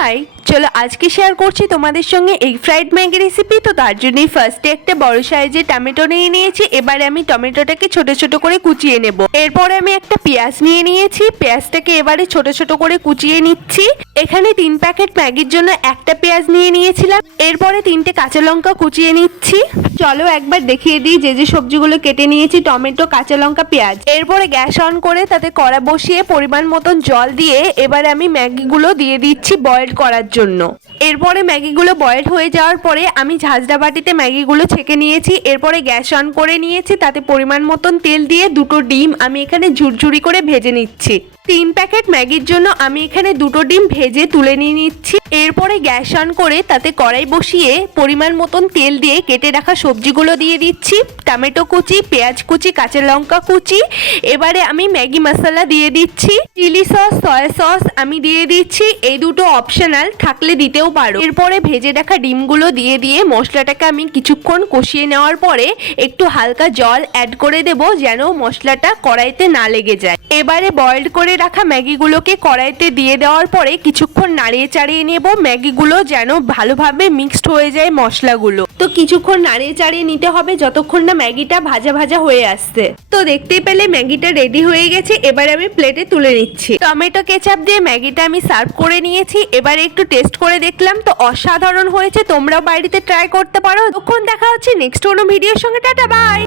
High, চলো আজকে share করছি তোমাদের সঙ্গে এগ ফ্রাইড ম্যাগি রেসিপি। তো তার জন্যই ফার্স্টে একটা বড় সাইজের টমেটো নিয়ে নিয়েছি। এবারে আমি টমেটোটাকে ছোট ছোট করে কুচিয়ে নেব। এরপরে আমি একটা পেঁয়াজ নিয়ে নিয়েছি, পেঁয়াজটাকে এবারে ছোট ছোট করে কুচিয়ে নিচ্ছি। এখানে 3 প্যাকেট ম্যাগির জন্য একটা পেঁয়াজ নিয়ে নিয়েছিলাম। এরপরে 3টে কাঁচা লঙ্কা কুচিয়ে নিচ্ছি। চলো একবার দেখিয়ে দিই যে যে সবজিগুলো কেটে নিয়েছি, টমেটো, কাঁচা লঙ্কা, পেঁয়াজ। এরপরে গ্যাস অন করে তাতে কড়া বসিয়ে পরিমাণ মতন জল দিয়ে এবারে আমি ম্যাগিগুলো দিয়ে দিচ্ছি বয়েল করার জন্য। এরপরে ম্যাগিগুলো বয়েল হয়ে যাওয়ার পরে আমি ঝাঁঝরা বাটিতে ম্যাগিগুলো ছেঁকে নিয়েছি। এরপরে গ্যাস অন করে নিয়েছি, তাতে পরিমাণ মতন তেল দিয়ে 2টো ডিম আমি এখানে ঝুরঝুরি করে ভেজে নিচ্ছি। 3 প্যাকেট ম্যাগির জন্য আমি এখানে 2টো ডিম ভেজে তুলে নিয়ে নিচ্ছি। এরপরে গ্যাস অন করে তাতে কড়াই বসিয়ে পরিমাণ মতন তেল দিয়ে কেটে রাখা সবজিগুলো দিয়ে দিচ্ছি। টমেটো কুচি, পেঁয়াজ কুচি, কাঁচা লঙ্কা কুচি। এবারে আমি ম্যাগি মশলা দিয়ে দিচ্ছি। চিলি সস, সয়া সস আমি দিয়ে দিচ্ছি। এই দুটো অপশনাল, থাকলে দিতেও পারো। এরপরে ভেজে রাখা ডিমগুলো দিয়ে মশলাটাকে আমি কিছুক্ষণ কষিয়ে নেওয়ার পরে একটু হালকা জল অ্যাড করে দেব, যেন মশলাটা কড়াইতে না লেগে যায়। এবারে বয়েল করে রাখা ম্যাগিগুলোকে কড়াইতে দিয়ে দেওয়ার পরে কিছুক্ষণ নাড়িয়ে চাড়িয়ে নেব, ম্যাগিগুলো যেন ভালোভাবে মিক্সড হয়ে যায় মশলাগুলো। তো কিছুক্ষণ নাড়িয়ে চাড়িয়ে নিতে হবে যতক্ষণ না ম্যাগিটা ভাজা ভাজা হয়ে আসছে। তো দেখতেই পেলে ম্যাগিটা রেডি হয়ে গেছে। এবারে আমি প্লেটে তুলে নিচ্ছি। টমেটো কেচাপ দিয়ে ম্যাগিটা আমি সার্ভ করে নিয়েছি। এবারে একটু টেস্ট করে দেখলাম, তো অসাধারণ হয়েছে। তোমরাও বাড়িতে ট্রাই করতে পারো। তখন দেখা হচ্ছে নেক্সট কোনো ভিডিওর সঙ্গে। Ta ta, by.